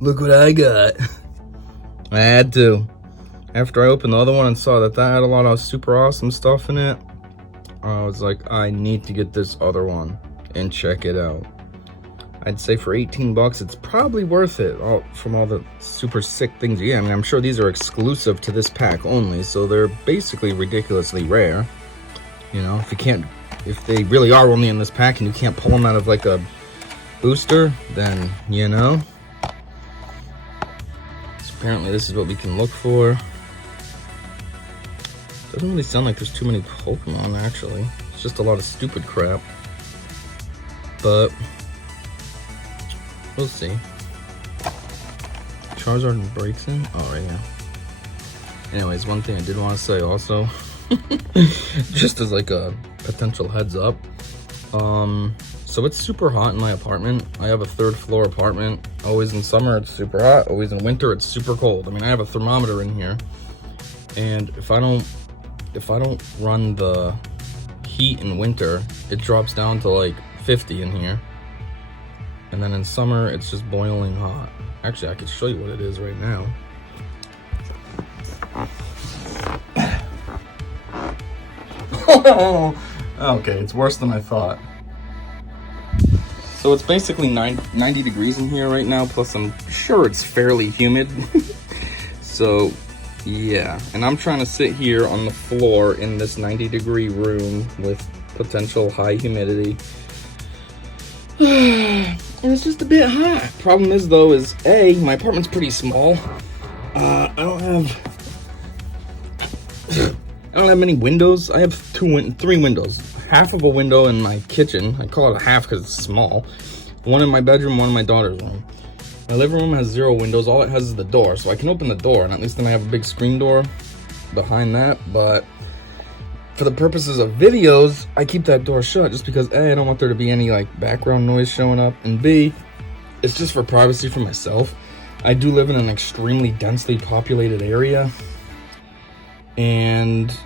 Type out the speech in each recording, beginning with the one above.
Look what I got. I had to. After I opened the other one and saw that that had a lot of super awesome stuff in it, I was like, I need to get this other one and check it out. I'd say for 18 bucks, it's probably worth it from all the super sick things. Yeah, I mean, I'm sure these are exclusive to this pack only, so they're basically ridiculously rare. You know, if they really are only in this pack and you can't pull them out of like a booster, then, you know. So apparently this is what we can look for. Doesn't really sound like there's too many Pokemon, actually. It's just a lot of stupid crap. But we'll see. Charizard breaks in? Oh, right here. Anyways, one thing I did want to say also, just as like a potential heads up. So it's super hot in my apartment. I have a 3rd floor apartment. Always in summer it's super hot. Always in winter it's super cold. I mean, I have a thermometer in here, and if I don't run the heat in winter, it drops down to like 50 in here. And then in summer, it's just boiling hot. Actually, I could show you what it is right now. Okay, it's worse than I thought. So it's basically 90 degrees in here right now, plus I'm sure it's fairly humid. So, yeah. And I'm trying to sit here on the floor in this 90-degree room with potential high humidity. And it's just a bit hot. Problem is, though, is A, my apartment's pretty small. I don't have many windows. I have 3 windows. Half of a window in my kitchen. I call it a half because it's small. One in my bedroom, one in my daughter's room. My living room has 0 windows. All it has is the door, so I can open the door, and at least then I have a big screen door behind that. But for the purposes of videos, I keep that door shut just because A, I don't want there to be any like background noise showing up, and B, it's just for privacy for myself. I do live in an extremely densely populated area, and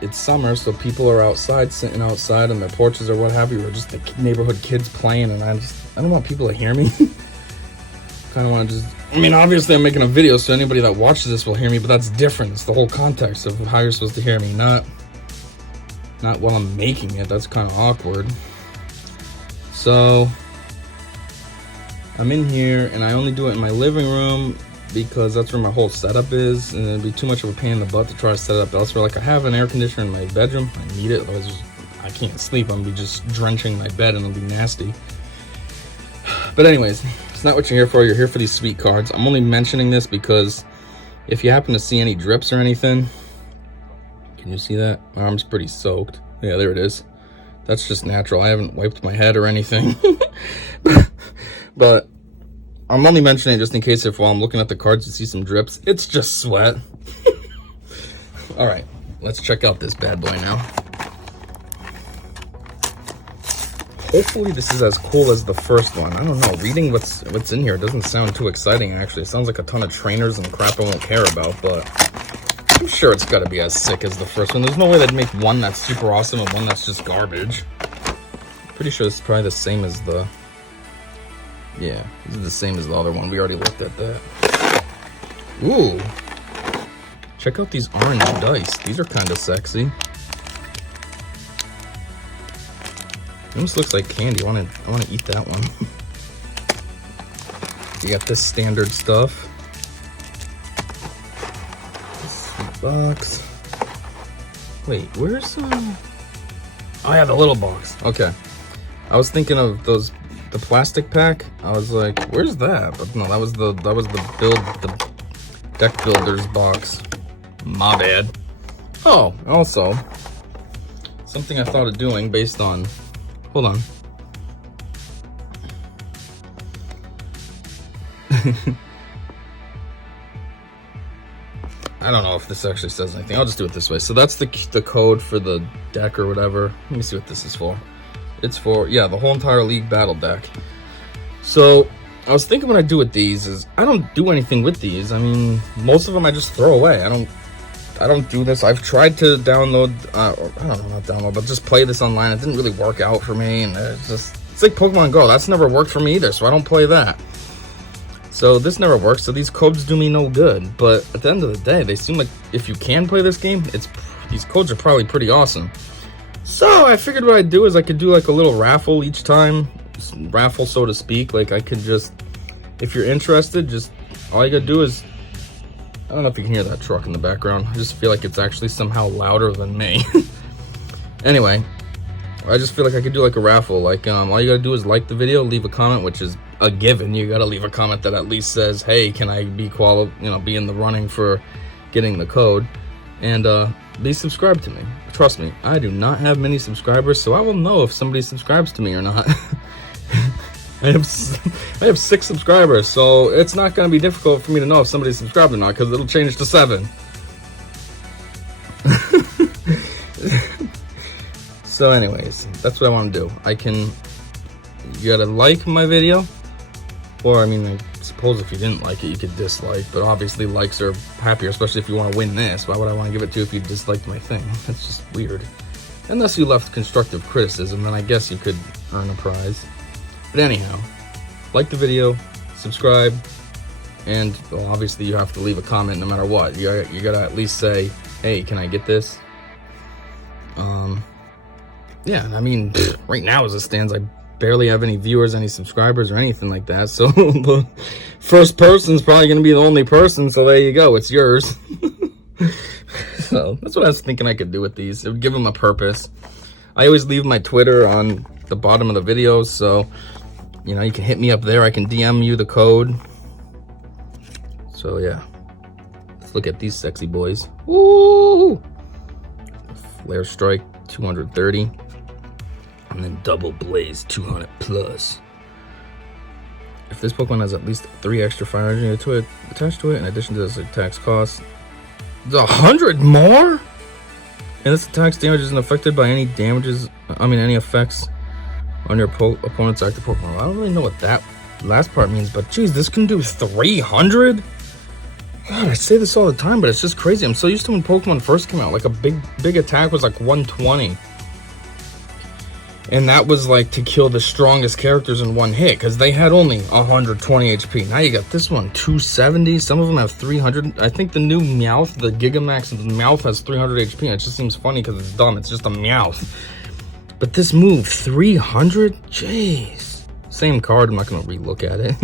it's summer, so people are outside, sitting outside on their porches or what have you, or just the neighborhood kids playing, and I don't want people to hear me. Kind of want to I mean, obviously I'm making a video, so anybody that watches this will hear me, but that's different. It's the whole context of how you're supposed to hear me, not while I'm making it. That's kind of awkward. So I'm in here, and I only do it in my living room because that's where my whole setup is, and it'd be too much of a pain in the butt to try to set it up elsewhere. Like, I have an air conditioner in my bedroom. I need it, otherwise I can't sleep. I'm gonna be just drenching my bed, and it'll be nasty. But anyways, it's not what you're here for. You're here for these sweet cards. I'm only mentioning this because if you happen to see any drips or anything, can you see that? My arm's pretty soaked. Yeah, there it is. That's just natural. I haven't wiped my head or anything. But I'm only mentioning it just in case if while I'm looking at the cards you see some drips. It's just sweat. All right, let's check out this bad boy now. Hopefully this is as cool as the first one. I don't know, reading what's in here doesn't sound too exciting, actually. It sounds like a ton of trainers and crap I won't care about, but I'm sure it's gotta be as sick as the first one. There's no way they'd make one that's super awesome and one that's just garbage. Pretty sure it's probably the same as the... Yeah, this is the same as the other one. We already looked at that. Ooh. Check out these orange dice. These are kind of sexy. It almost looks like candy. I want to eat that one. You got this standard stuff. This box. Wait, where's Oh yeah, the little box. Okay. I was thinking of the plastic pack. I was like, where's that? But no, that was the deck builders box. My bad. Oh, also, something I thought of doing based on... Hold on. I don't know if this actually says anything. I'll just do it this way. So that's the code for the deck or whatever. Let me see what this is for. It's for, yeah, the whole entire League Battle deck. So I was thinking what I do with these is I don't do anything with these. I mean, most of them I just throw away. I don't do this. I've tried to download, I don't know, not download, but just play this online. It didn't really work out for me, and it's like Pokemon Go. That's never worked for me either, so I don't play that. So this never works, so these codes do me no good. But at the end of the day, they seem like if you can play this game, these codes are probably pretty awesome. So I figured what I'd do is I could do like a little raffle each time. Raffle, so to speak. Like I could just, if you're interested, just all you gotta do is, I don't know if you can hear that truck in the background. I just feel like it's actually somehow louder than me. Anyway, I just feel like I could do like a raffle. Like all you gotta do is like the video, leave a comment, which is a given. You gotta leave a comment that at least says, hey, can I be be in the running for getting the code, and be subscribed to me. Trust me, I do not have many subscribers, so I will know if somebody subscribes to me or not. I have 6 subscribers, so it's not going to be difficult for me to know if somebody's subscribed or not, because it'll change to 7. So anyways, that's what I want to do. You gotta like my video, or I mean, I suppose if you didn't like it, you could dislike, but obviously likes are happier, especially if you want to win this. Why would I want to give it to you if you disliked my thing? That's just weird. Unless you left constructive criticism, then I guess you could earn a prize. But anyhow, like the video, subscribe, and well, obviously you have to leave a comment no matter what. You gotta at least say, hey, can I get this? Yeah, I mean, right now as it stands, I barely have any viewers, any subscribers, or anything like that, so the first person's probably gonna be the only person, so there you go, it's yours. So that's what I was thinking I could do with these. It would give them a purpose. I always leave my Twitter on the bottom of the videos, so you know, you can hit me up there. I can DM you the code. So yeah, let's look at these sexy boys. Woo! Flare Strike 230, and then Double Blaze 200 plus. If this Pokemon has at least 3 extra fire energy attached to it, in addition to this attack's cost, it's 100 more. And this attack's damage isn't affected by any any effects on your opponent's active Pokemon. I don't really know what that last part means, but geez, this can do 300? God, I say this all the time, but it's just crazy. I'm so used to when Pokemon first came out, like a big attack was like 120. And that was like to kill the strongest characters in one hit, because they had only 120 HP. Now you got this one, 270. Some of them have 300. I think the new Meowth, the Gigamax Meowth, has 300 HP. And it just seems funny because it's dumb. It's just a Meowth. But this move, 300? Jeez. Same card. I'm not going to re-look at it.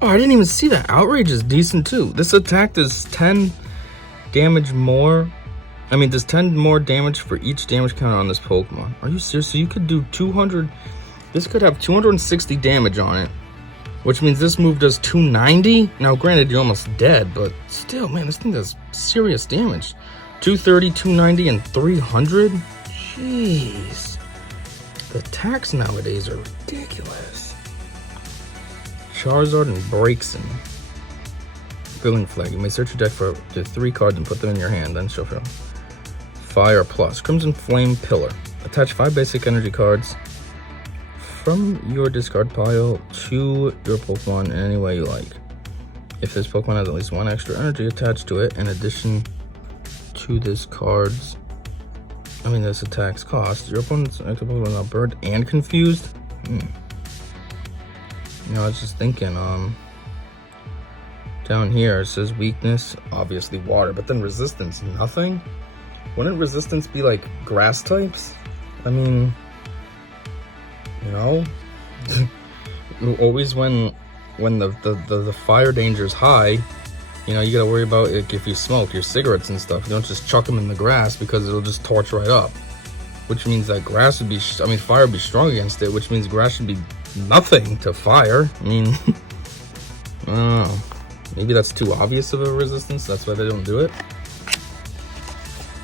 Oh, I didn't even see that. Outrage is decent too. This attack does 10 damage more. I mean, does 10 more damage for each damage counter on this Pokemon. Are you serious? So you could do 200. This could have 260 damage on it, which means this move does 290. Now, granted, you're almost dead, but still, man, this thing does serious damage. 230, 290, and 300? Jeez. The attacks nowadays are ridiculous. Charizard and Braixen. Filling Flag. You may search your deck for up to 3 cards and put them in your hand, then shuffle. Fire Plus. Crimson Flame Pillar. Attach 5 basic energy cards from your discard pile to your Pokemon in any way you like. If this Pokemon has at least 1 extra energy attached to it, in addition to this attack's cost, your opponent's active Pokemon is now burned and confused. You know, I was just thinking, down here it says weakness, obviously water, but then resistance, nothing? Wouldn't resistance be like grass types? I mean, you know, always when the fire danger is high, you know, you gotta worry about like, if you smoke your cigarettes and stuff, you don't just chuck them in the grass because it'll just torch right up. Which means that grass would be, fire would be strong against it, which means grass should be nothing to fire. I mean, I don't know. Maybe that's too obvious of a resistance. That's why they don't do it.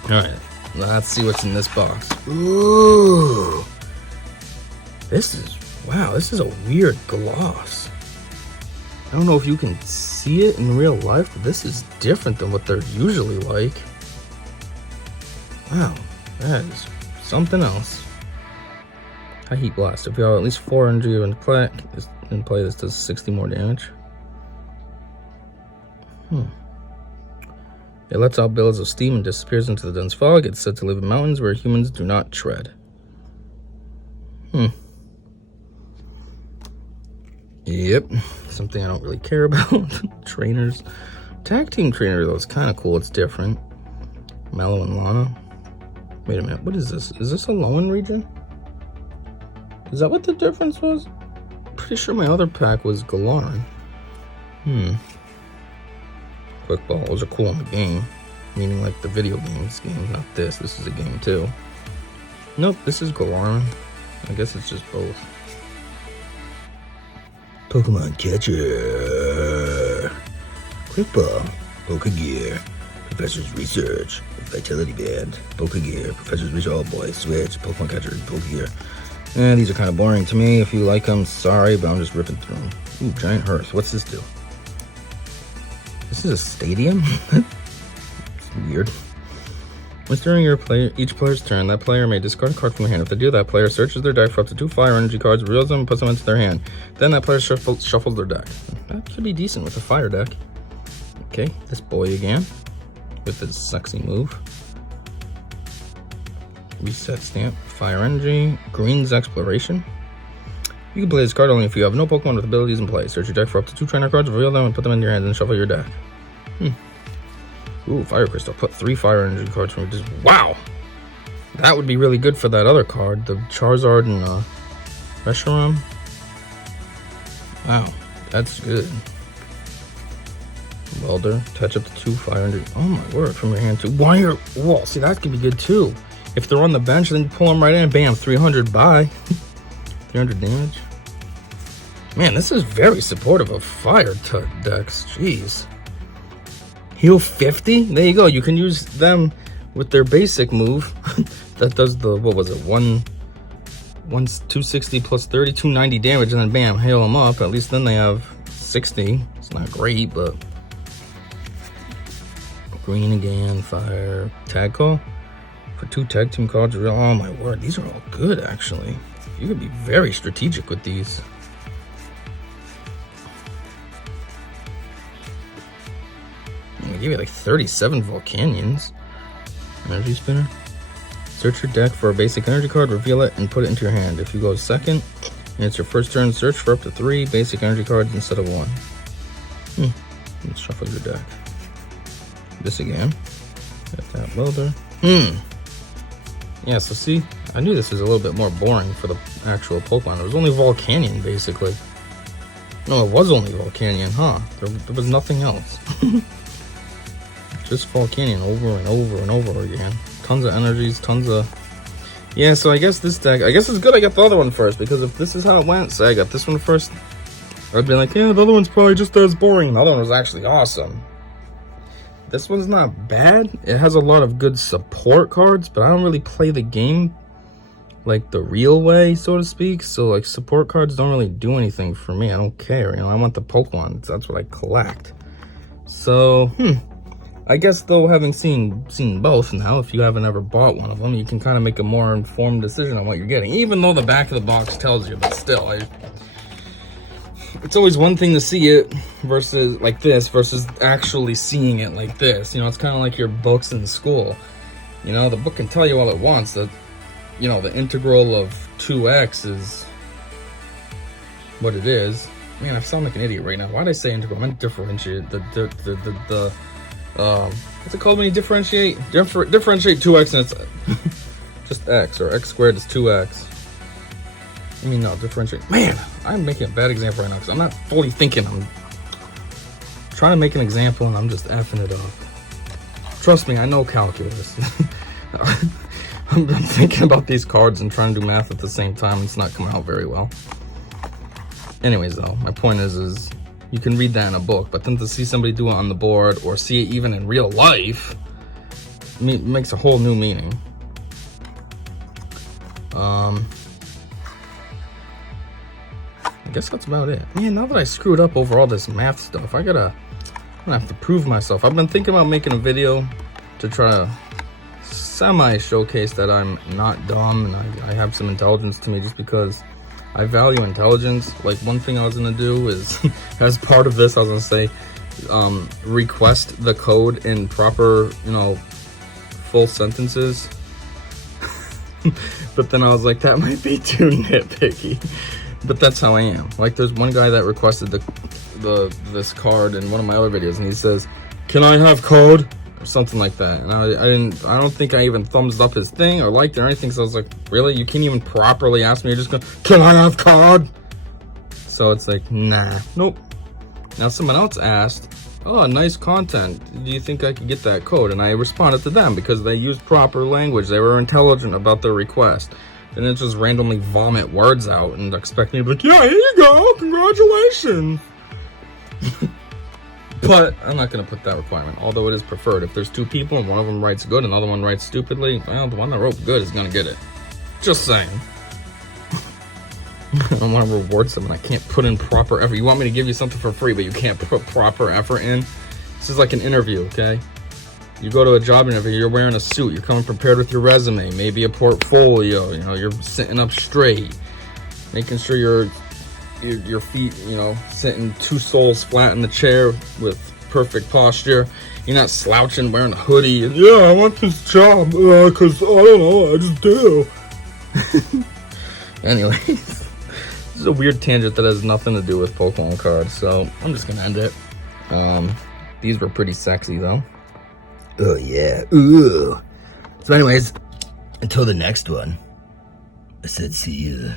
All right, let's see what's in this box. Ooh, this is a weird gloss. I don't know if you can see it in real life, but this is different than what they're usually like. Wow, that is something else. High Heat Blast. If you have at least 4 energy in play, this does 60 more damage. It lets out billows of steam and disappears into the dense fog. It's said to live in mountains where humans do not tread. Yeah, Yep, something I don't really care about. Trainers. Tag team trainer, though, is kind of cool. It's different. Mellow and Lana. Wait a minute, what is this? Is this a low-end region? Is that what the difference was? Pretty sure my other pack was Galarin. Quick ball, those are cool in the game. Meaning like the video games game, not this. This is a game too. Nope, this is Galarin. I guess it's just both. Pokemon Catcher. Quick ball. Pokegear. Professor's Research. Vitality Band. Pokegear. Professor's Research. Oh boy, Switch. Pokemon Catcher. Pokegear. These are kind of boring to me. If you like them, sorry, but I'm just ripping through them. Ooh, Giant Hearth. What's this do? This is a stadium? It's weird. Once during each player's turn, that player may discard a card from their hand. If they do, that player searches their deck for up to 2 fire energy cards, reveals them, and puts them into their hand. Then that player shuffles their deck. That should be decent with a fire deck. Okay, this boy again, with his sexy move. Reset stamp, fire energy, Green's Exploration. You can play this card only if you have no Pokemon with abilities in play. Search your deck for up to 2 trainer cards, reveal them, and put them in your hand, and shuffle your deck. Ooh, Fire Crystal. Put 3 fire energy cards from your deck. Wow! That would be really good for that other card, the Charizard and Reshiram. Wow, that's good. Welder. Touch up to 2 fire energy. Oh my word, from your hand too. Wire wall. See, that could be good too. If they're on the bench, then you pull them right in. Bam, 300 bye. 300 damage. Man, this is very supportive of fire decks. Jeez. Heal 50? There you go. You can use them with their basic move that does the, what was it, 260 plus 30, 290 damage, and then bam, heal them up. At least then they have 60. It's not great, but green again, fire, tag call for 2 tag team cards. Oh my word, these are all good actually. You could be very strategic with these. I give you like 37 Volcanions. Energy Spinner. Search your deck for a basic energy card, reveal it, and put it into your hand. If you go second, and it's your first turn, search for up to 3 basic energy cards instead of 1. Let's shuffle your deck. This again. Got that welder. Yeah, so see, I knew this was a little bit more boring for the actual Pokemon. It was only Volcanion, basically. No, it was only Volcanion, huh? There was nothing else. Just Volcanion over and over and over again. Tons of energies, tons of... Yeah, so I guess this deck... I guess it's good I got the other one first, because if this is how it went, say I got this one first, I'd be like, yeah, the other one's probably just as boring. The other one was actually awesome. This one's not bad. It has a lot of good support cards, but I don't really play the game like the real way, so to speak. So like support cards don't really do anything for me. I don't care, you know, I want the Pokemon. That's what I collect. So, I guess though, having seen both now, if you haven't ever bought one of them, you can kind of make a more informed decision on what you're getting, even though the back of the box tells you, but still, it's always one thing to see it versus like this versus actually seeing it like this. You know, it's kind of like your books in school. You know, the book can tell you all it wants that, you know, the integral of 2x is what it is. Man, I sound like an idiot right now. Why did I say integral? I meant differentiate. What's it called when you differentiate? Differentiate 2x and it's just x, or x squared is 2x. I mean, no, differentiate. Man, I'm making a bad example right now because I'm not fully thinking. I'm trying to make an example and I'm just effing it up. Trust me, I know calculus. I'm thinking about these cards and trying to do math at the same time. It's not coming out very well. Anyways, though, my point is you can read that in a book, but then to see somebody do it on the board or see it even in real life makes a whole new meaning. I guess that's about it. Man, now that I screwed up over all this math stuff, I'm gonna have to prove myself. I've been thinking about making a video to try to semi-showcase that I'm not dumb and I have some intelligence to me, just because I value intelligence. Like, one thing I was gonna do is, as part of this, I was gonna say, request the code in proper, you know, full sentences. But then I was like, that might be too nitpicky. But that's how I am. Like, there's one guy that requested this card in one of my other videos, and he says, "Can I have code?" or something like that. And I don't think I even thumbs up his thing or liked it or anything. So I was like, really? You can't even properly ask me. You're just going, "Can I have code?" So it's like, nah, nope. Now someone else asked, "Oh, nice content. Do you think I could get that code?" And I responded to them because they used proper language. They were intelligent about their request. And then just randomly vomit words out and expect me to be like, "Yeah, here you go, congratulations." But I'm not going to put that requirement, although it is preferred. If there's two people and one of them writes good and the other one writes stupidly, well, the one that wrote good is going to get it. Just saying. I don't want to reward someone. I can't put in proper effort. You want me to give you something for free, but you can't put proper effort in? This is like an interview, okay? You go to a job interview, you're wearing a suit, you're coming prepared with your resume, maybe a portfolio, you know, you're sitting up straight, making sure your feet, you know, sitting 2 soles flat in the chair with perfect posture. You're not slouching, wearing a hoodie. And, "Yeah, I want this job, because, I don't know, I just do." Anyways, this is a weird tangent that has nothing to do with Pokemon cards, so I'm just gonna end it. These were pretty sexy, though. Oh, yeah. Ooh. So anyways, until the next one, I said see you.